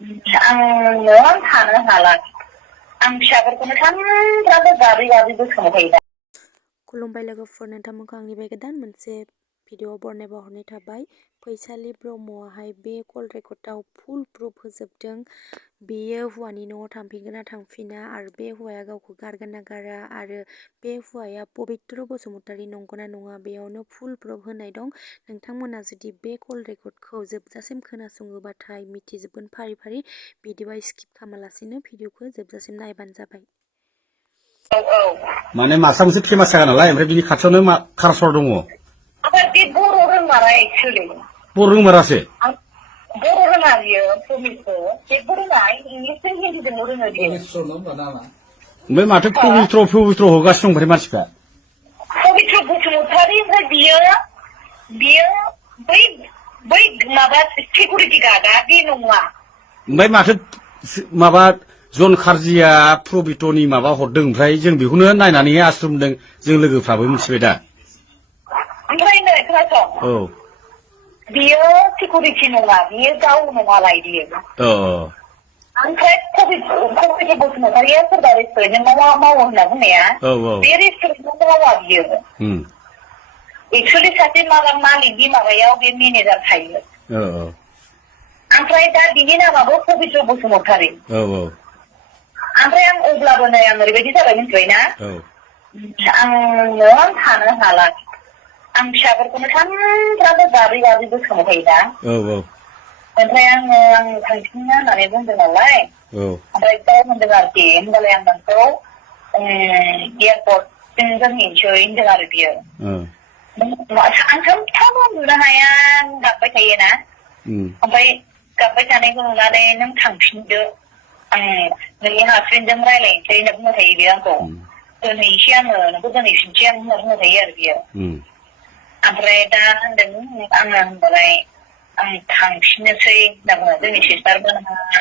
आं थानो हाला आं फिसाफोरखौनो सानफ्रामबो गाबै गाबै गोसोखांबाय थायो दा। खुलुमबाय लोगोफोर, नोंथांमोनखौ आंनिफ्राय गोदान मोनसे भिडिअ बरनायबा हरनाय थाबाय। फैसालि ब्रह्मआहाय बे कल रेकर्डआव फुल प्रुफ होजोबदों। बेयो हौवानि न'आव थांफिनगोन ना थांफिना, आरो बे हौवाया गावखौ गारगोन ना गारा, आरो बे हौवाया पबित्र बसुमतारी नंगौना नङा, बेयावनो फुल प्रुफ होनाय दं। नोंथांमोना जुदि बे कल रेकर्डखौ जोबजासिम खोनासङोबाथाय मिथिजोबगोन फारि फारि। भिडिअआ स्किप खालामालासिनो भिडिअखौ जोबजासिम नायबानो जाबाय। माने मासा मोनसे फेमास जागा नालाय, ओमफ्राय बिनि खाथियावनो कारसर दङ। ओमफ्राय बे बर' रोंमारा एक्सुलि बर' रोंमारासो बर' रोङा बियो प्रमिसखौ जेबो रोङा, इंलिसजों हिन्दीजोंल' रोङो बियो। ओमफ्राय माथो पबित्र होगासिनो दं ओमफ्राय मानसिफ्रा। पबित्र बसुमतारी, ओमफ्राय बियो बै माबा सिकिउरिटि गार्डआ बे नङा। ओमफ्राय माथो माबा जन खारजिया पबित्रनि माबा हरदों, ओमफ्राय जों बेखौनो नायनानै आश्रमदों जों लोगोफ्राबो मिथिबाय दा। ओमफ्राय नै खोनासं, औ बियो सिकिउरिटि नङा, बियो गाव नङालाय बियो। ओमफ्राय पबित्र बसुमतारीया सोरबा रेस्टुरेन्टआव मावो होनना बुंनाया, बे रेस्टुरेन्टआव मावा बियो। एक्सुलि सासे मालिकनि माबायाव बे मेनेजार थायो। ओमफ्राय दा बिनि नामाबो पबित्र बसुमतारी। ओमफ्राय अब्लाबो नै आं ओरैबायदि जाबाय मिथिबायना, आं थानो हाला आं फिसाफोरखौनो सानफ्रामबो गाबै गाबै गोसोखांबाय थायो दा। ओमफ्राय आं थांफिननो होननानै बुंदों नालाय, ओमफ्राय गाव होनदों आरोखि, होनबालाय आं नोंखौ एयारपर्टसिम दोनहैनोसै होनदों आरो बियो। आं सानफ्रामबो नुनो हाया, गाबबाय थायोना। ओमफ्राय गाबबाय थानायखौ नुनानै नों थांफिनदो, आं नोंनि हासबेन्डजों रायलायनोसै होनना बुंबाय थायो बियो आंखौ। दोनहैनोसै आङो, नोंखौ दोनहैफिनसै आं होनना बुंबाय थायो आरो बियो। ओमफ्राय दा होनदों आङो, होनबालाय आं थांफिननोसै होनना बुङो। जोंनि सिस्टार मोनहा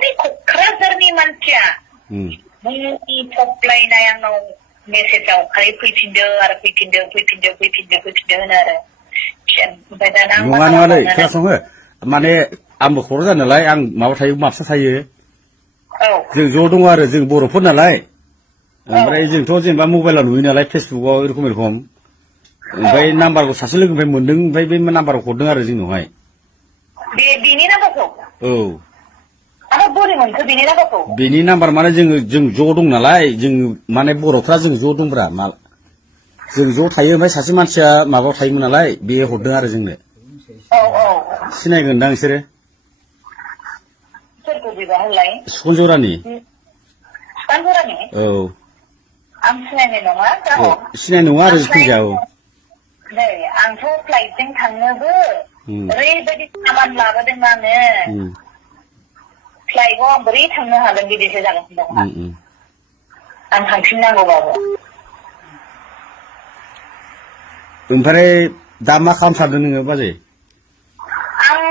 बै क'क्राझारनि मानसिया मुंनि थफ्लायनाय आंनाव मेसेजाव खालि फैफिनदो आरो फैफिनदो होनो आरो। ओमफ्राय दाना आं मा नङालै खालामबावनो। खोनासङो, माने आंबो खबर जायो नालाय, आं माबा थायो माबसा थायो। जों ज' दङ आरो जों बर'फोर नालाय, ओमफ्राय जोंथ' जेनेबा मबाइलाव नुयो नालाय, फेसबुकआव एरखम ओमफ्राय नाम्बारखौ सासे लोगोनिफ्राय मोनदों, ओमफ्राय बे नाम्बारखौ हरदों आरो जोंनावहाय। बेनि नाम्बारखौ? औ। आरो बोरै मोनखो बेनि नाम्बारखौ? बेनि नाम्बार माने जों ज' दं नालाय, जों माने बर'फ्रा जों ज' दंब्रा, जों ज' थायो। ओमफ्राय सासे मानसिया माबायाव थायोमोन नालाय, बे हरदों आरो जोंनो। सिनायगोनदां नोंसोरो? सोरखौ बेबा होनलाय? सुखनजरानि। सुखनजरानि? औ। आं सिनायनाय नङा जाहो। सिनायनाय नङा आरो जिखुनु जाया। नै आंथ' फ्लाइटजों थांनोबो ओरैबायदि सामान लाबोदों आङो, फ्लाइटआव आं बोरै थांनो हागोन बिदिसो जागोन होनदों आं थांफिननांगौबाबो। ओमफ्राय दा मा खालामनो सानदों नोङो बाजै? आं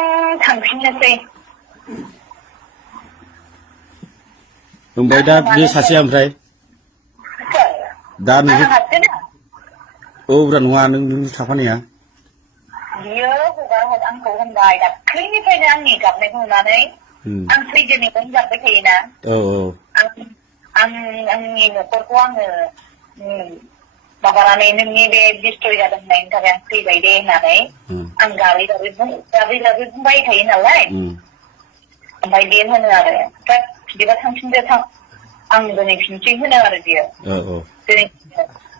थांफिननोसै। ओमफ्राय दा बे सासेया ओमफ्राय दा नोंसोर औ ब्रा, नङा नों थाफानाया। बियो आंखौ होनबाय, दाख्लैनिफ्रायनो आंनि गाबनायखौ नुनानै आं फैजेननिफ्रायनो गाबबाय थायोना। आंनि न'खरखौ आङो माबानानै नोंनि बे डिस्ट्रय जादों होननायनि थाखाय आं फैबाय दे होननानै आं गाबै बुंबाय थायो नालाय। ओमफ्राय बे होनो आरो, बिदिबा थांफिनदो थां, आं दोनहैफिनसै होनो आरो बियो।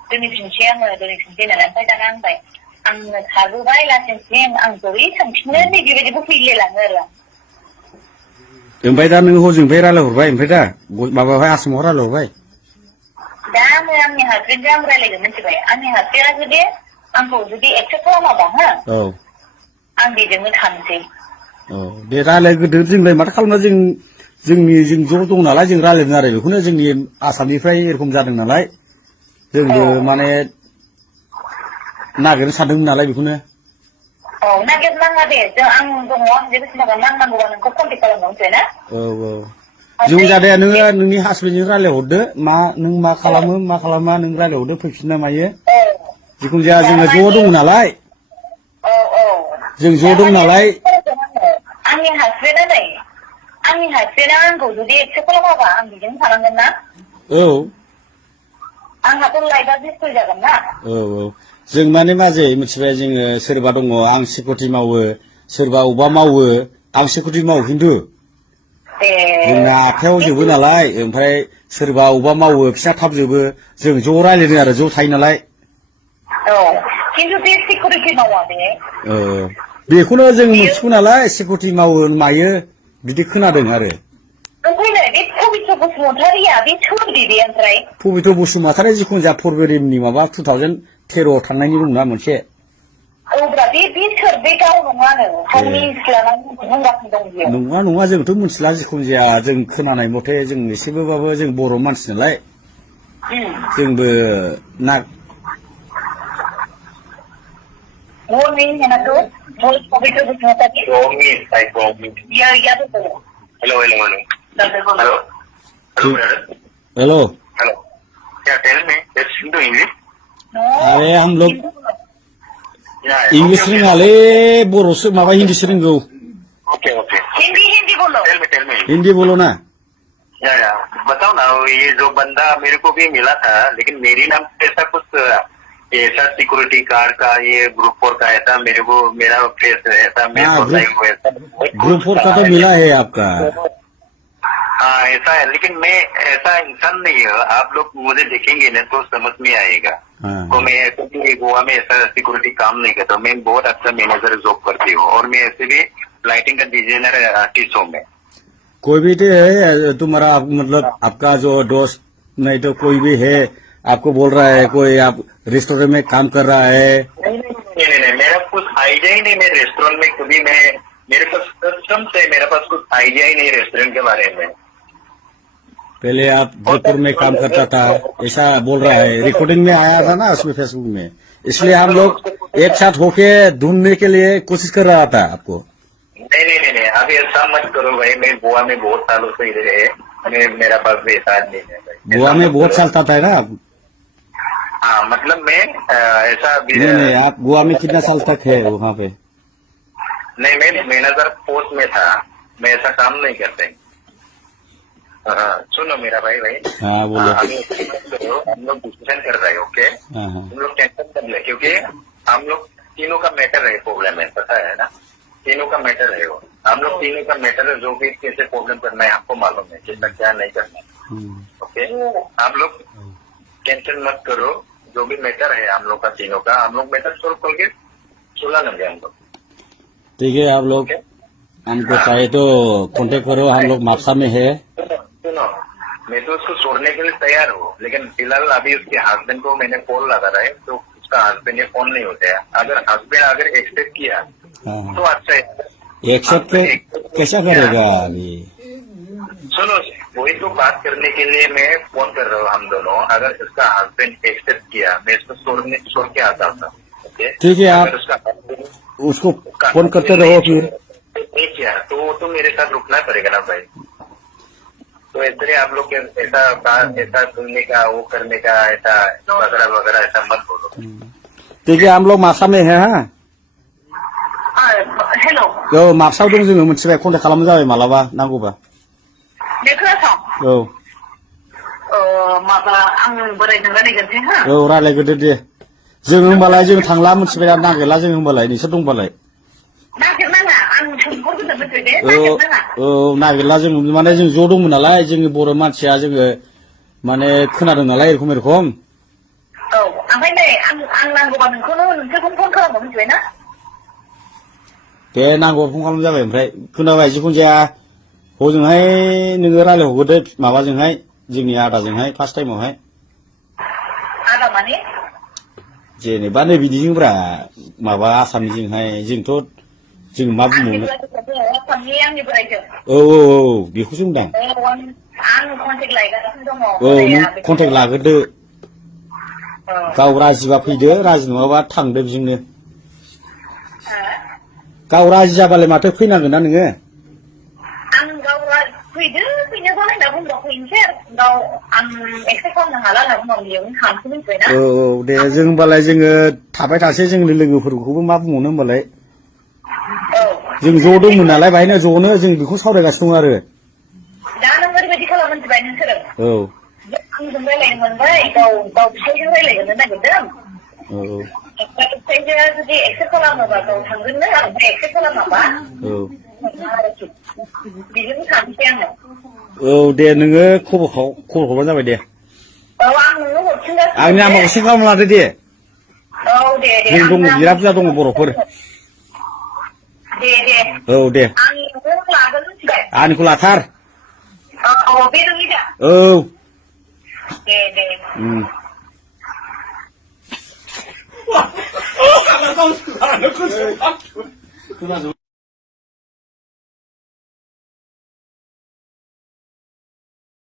दोनहैफिनसै होननानै। ओमफ्राय दाना होनबाय, आंनो थाबोबाय लासिंसिं, आं बोरै थांफिननो बेबायदिबो फैलायलाङो आरो आं। ओमफ्राय दा नों हजोंनिफ्राय रायलायहरबाय, ओमफ्राय दा माबायावहाय आसामाव रायलायहरबाय? दा आङो आंनि हासबेन्डजों आं रायलायगोन मिथिबाय। आंनि हासबेन्डआ जुदि आंखौ एक्सेप्ट खालामाबा आं बेजोंनो थानोसै। दे रायलायग्रोदो, जोंलाय माथो खालामना, जों ज' दं नालाय, जों रायलायदों आरो बेखौनो, जोंनि आसामनिफ्राय एरखम जादों नालाय, जोंबो माने नागिरनो सानदोंमोन नालाय बेखौनो। नागिरनाङा दे, आं दङ, आं जेबो सिन्था खालामनाङा, नांगौबा नोंखौ कन्टेक्ट खालामनो मिथिबाय ना। जिखुनु जाया नोङो नोंनि हासबेन्डजों रायलायहरदो, नों मा खालामो मा खालामा, नों रायलायहरदो, फैफिनना मायो। जिखुनु जाया जोङो ज' दङ नालाय, जों ज' दं नालाय। आंनि हासबेन्डआ नै आंनि हासबेन्डआ आंखौ जुदि एक्सेप्ट खालामाबा आं बिजों थानांगोन ना? औ आंहाथ' लाइफआ डिस्ट्रय जागोन ना? औ औ जों माने मा जायो मिथिबाय जोङो सोरबा दङ आं सिकिउरिटि मावो सोरबा अबा मावो आं सिकिउरिटि मावो खिन्थु जोंना आखायाव जोबो नालाय ओमफ्राय सोरबा अबा मावो फिसा थाब जोबो जों ज' रायज्लायदों आरो ज' थायो नालाय औ खिन्थु बे सिकिउरिटि मावा बे बेखौनो जों मिथिगौ नालाय सिकिउरिटि मावो मायो बिदि खोनादों आरो ओमफ्राय बे पबित्र बसुमतारिया बे सोर बे ओमफ्राय पबित्र बसुमतारी जिखुनु जाया फरवरिनि माबा 2013 थांनायनि दंना मोनसे औब्रा बे सोर बे गाव नङानो गावनि सिख्लानानै बुंगासिनो दं बियो नङा नङा जोंथ' मिथिला जिखुनु जाया जों खोनानाय मथे जों एसेबाबो जों बर' मानसि नालाय जोंबो ना What means है ना तो पवित्र बसुमतारी Hello. हेलो क्या टेल में हिंदू इंग्लिश अरे हम लोग इंग्लिश रोङालै बर'सो माबा हिन्दीसो रोंगौ ओके हिंदी बोलो टेल में हिंदी बोलो ना या बताओ ना ये जो बंदा मेरे को भी मिला था लेकिन मेरी नाम ऐसा कुछ ऐसा सिक्योरिटी गार्ड का ये ग्रुप 4 का ऐसा मेरे को मेरा फेस ऐसा मेरे को ग्रुप 4 का तो मिला है आपका हाँ ऐसा है लेकिन मैं ऐसा इंसान नहीं है आप लोग मुझे देखेंगे ना तो समझ में आएगा तो मैं ऐसे भी गोवा में ऐसा सिक्योरिटी काम नहीं करता मैं बहुत अच्छा मैनेजर जॉब करती हूँ और मैं ऐसे भी लाइटिंग का डिजाइनर आर्टिस्ट हूँ मैं कोई भी तो है तुम्हारा मतलब आपका जो दोस्त नहीं तो कोई भी है आपको बोल रहा है कोई आप रेस्टोरेंट में काम कर रहा है नहीं मेरा कुछ आइडिया ही नहीं मैं रेस्टोरेंट में कभी मैं मेरे पास कसम से मेरे पास कुछ आइडिया ही नहीं रेस्टोरेंट के बारे में पहले आप जयपुर में काम करता था ऐसा बोल रहा है रिकॉर्डिंग में आया था ना उसमें फेसबुक में इसलिए हम लोग एक साथ होके ढूंढने के लिए कोशिश कर रहा था आपको नहीं अभी ऐसा मत करो भाई मैं गोवा में बहुत सालों से इधर है मेरा पास भी ऐसा नहीं है गोवा में बहुत साल था ना आप हाँ मतलब मैं ऐसा नहीं आप गोवा में कितना साल तक है वहाँ पे नहीं मैं मैनेजर पोस्ट में था मैं ऐसा काम नहीं करते सुनो मेरा भाई हाँ बोलो हम लोग डिस्कशन कर रहे हैं ओके हम लोग टेंशन कर ले क्योंकि हम लोग तीनों का मैटर है प्रॉब्लम है पता है ना तीनों का मैटर है वो हम लोग तीनों का मैटर है जो भी कैसे प्रॉब्लम करना है आपको मालूम है कैसा क्या नहीं करना ओके आप लोग टेंशन मत करो जो भी मैटर है हम लोग का तीनों का हम लोग मैटर सोल्व करके सुलझा लेंगे हम लोग ठीक है आप लोग हमको चाहे तो कांटेक्ट करो हम लोग मापसा में है सुनो मैं तो उसको छोड़ने के लिए तैयार हूँ लेकिन फिलहाल अभी उसके हस्बैंड को मैंने कॉल लगा रहा है तो उसका हस्बैंड ने फोन नहीं उठाया अगर हस्बैंड अगर एक्सेप्ट किया तो अच्छा है एक्सेप्ट कैसा करेगा अभी सुनो वही तो बात करने के लिए मैं फोन कर रहा हूँ हम दोनों अगर उसका हस्बैंड एक्सेप्ट किया मैं इसको छोड़ के आता था ठीक है आप उसको फोन करते रहो फिर क्या तो मेरे साथ रुकना पड़ेगा ना भाई तो इसलिए आप लोग ऐसा सुनने का वो करने का ऐसा वगैरह ऐसा मत बोलो ठीक है हम लोग मापसा में है हाँ हेलो मापसाव दं जोङो मोनथिबाय कन्टेक्ट खालामनो जाबाय मालाबा नांगौबा खोनासं माबा आं बोरायजों रायलायगोनसै हा औ रायलायग्रोदो दे जों होमबालाय जों थांला मोनथिबाय नागिरला जों होमबालाय नोंसोर दंबालाय नागिरनाङा आं सोंहरगोन दे औ नागिरला जों माने जों ज' दंमोन नालाय जोंनि बर' मानसिया जोङो माने खोनादों नालाय एरखम औ ओमफ्राय नै आं नांगौबा नोंसोरखौनो फन खालामनो मिथिबाय ना दे नांगौ फन खालाम जाबाय ओमफ्राय खोनाबाय जिखुनु जाया हजोंहाय नोङो रायलायहरदो माबाजोंहाय जोंनि आदाजोंहाय फार्स्ट टाइमावहाय आदा माने जेनेबा नै बिदिजोंब्रा माबा आसामनिजोंहाय जोंथ' जों मा बुंबावनो आसामनि आंनि बोरायजों औ बेखौसो होनदां आं कन्टेक्ट लायगासिनो दङ औ नों कन्टेक्ट लाग्रोदो गाव राजिबा फैदो राजि नङाबा थांदो बेजोंनो गाव राजि जाबालाय माथो फैनांगोन ना नोङो आं गाव फैदो फैनायखौलाय होनना बुंबा फैनोसै आरो गाव आं एक्सेप्ट खालामनो हाला होनना बुंबा बेयावनो थांसै मिथिबायना औ दे जों होमबालाय जोङो थाबाय थासै जोंनि लोगोफोरखौबो मा बुंबावनो होमबालाय जों ज' दंमोन नालाय बाहायनो ज'नो जों बेखौ सावरायगासिनो दं आरो मोनथिबाय नोंसोरो औ आंजों रायलायनो मोनबाय गाव फिसाइजों रायलायनो नागिरदों औ फिसाइजोआ जुदि एक्सेप्ट खालामोबा गाव थांगोननो ओमफ्राय एक्सेप्ट खालामाबा औ बिदिनो थांसै आङो औ दे नोङो खबर हरबानो जाबाय दे औ आं नोंनो हरफिनगासिनो आंनि नाम्बारखौ सेभ खालामना लादो दे औ दे जों दङ बिराद बुरजा दङ बर'फोर दे औ दे आं नोंखौ लागोन मिथिबाय आंनिखौ लाथार औ बे नोंनि दा औ दे